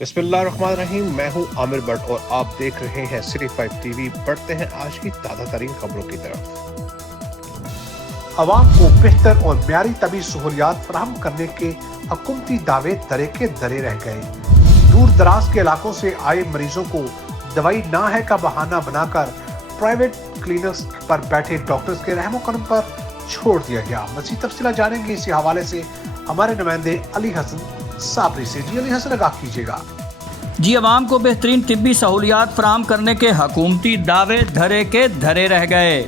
बिस्मिल्लाहिर्रहमानिर्रहीम। मैं हूं आमिर भट्ट और आप देख रहे हैं सिटी 5 टीवी। बढ़ते हैं आज की ताज़ा तरीन खबरों की तरफ। अवाम को बेहतर और म्यारी तबी सहूलियात फराहम करने के हुकूमती दावे दरे के दरे रह गए। दूर दराज के इलाकों से आए मरीजों को दवाई ना है का बहाना बनाकर प्राइवेट क्लिनिक्स पर बैठे डॉक्टर्स के रहमो करम पर छोड़ दिया गया। मज़ीद तफसीलात जानेंगे इसी हवाले से हमारे नुमाइंदे अली हसन साबरी से। जी अली हसन, आगाह कीजिएगा। जी, अवाम को बेहतरीन तिब्बी सहूलियात फराहम करने के हुकूमती दावे धरे के धरे रह गए।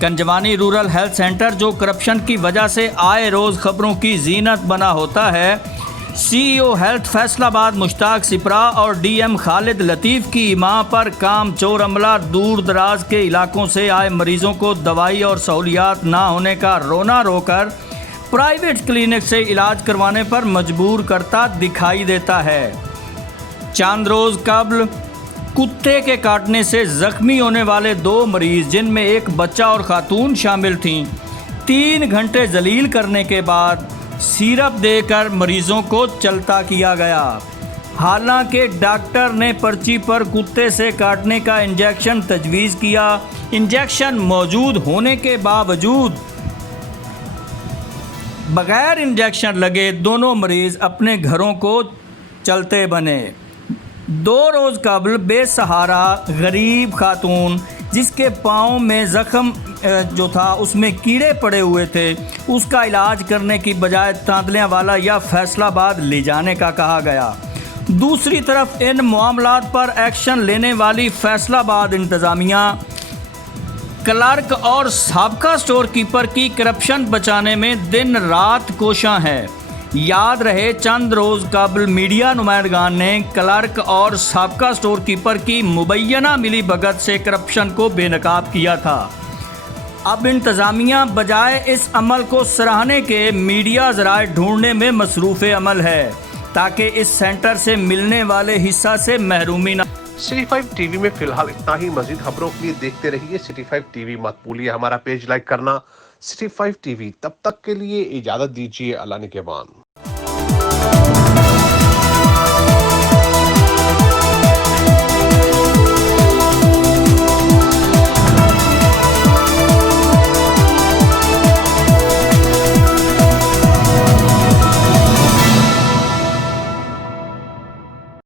कंजवानी रूरल हेल्थ सेंटर जो करप्शन की वजह से आए रोज़ खबरों की जीनत बना होता है, CEO हेल्थ फैसलाबाद मुश्ताक सिपरा और DM खालिद लतीफ़ की मां पर काम चोर अमला दूर दराज के इलाकों से आए मरीजों को दवाई और सहूलियात ना होने का रोना रोकर प्राइवेट क्लिनिक से इलाज करवाने पर मजबूर करता दिखाई देता है। चंद रोज़ कबल कुत्ते के काटने से जख्मी होने वाले 2 मरीज, जिनमें एक बच्चा और खातून शामिल थीं, 3 घंटे जलील करने के बाद सिरप देकर मरीजों को चलता किया गया। हालांकि डॉक्टर ने पर्ची पर कुत्ते से काटने का इंजेक्शन तजवीज़ किया। इंजेक्शन मौजूद होने के बावजूद बगैर इंजेक्शन लगे दोनों मरीज अपने घरों को चलते बने। 2 रोज़ कबल बेसहारा गरीब खातून, जिसके पाँव में ज़ख़म जो था उसमें कीड़े पड़े हुए थे, उसका इलाज करने की बजाय तांदलियावाला या फैसलाबाद ले जाने का कहा गया। दूसरी तरफ इन मामलात पर एक्शन लेने वाली फैसलाबाद इंतज़ामिया क्लर्क और साबका स्टोर कीपर की करप्शन बचाने में दिन रात कोशां है। याद रहे, चंद रोज़ कबल मीडिया नुमाइंदगान ने क्लर्क और साबका स्टोर कीपर की मुबैना मिली भगत से करप्शन को बेनकाब किया था। अब इंतज़ामिया बजाय इस अमल को सराहने के मीडिया ज़राए ढूंढने में मसरूफ़ अमल है, ताकि इस सेंटर से मिलने वाले हिस्सा से महरूमी न। सिटी 5 टीवी में फिलहाल इतना ही। मजीद खबरों के लिए देखते रहिए सिटी 5 टीवी। मत भूलिए हमारा पेज लाइक करना, सिटी 5 टीवी। तब तक के लिए इजाजत दीजिए। अल्लाह निगहबान।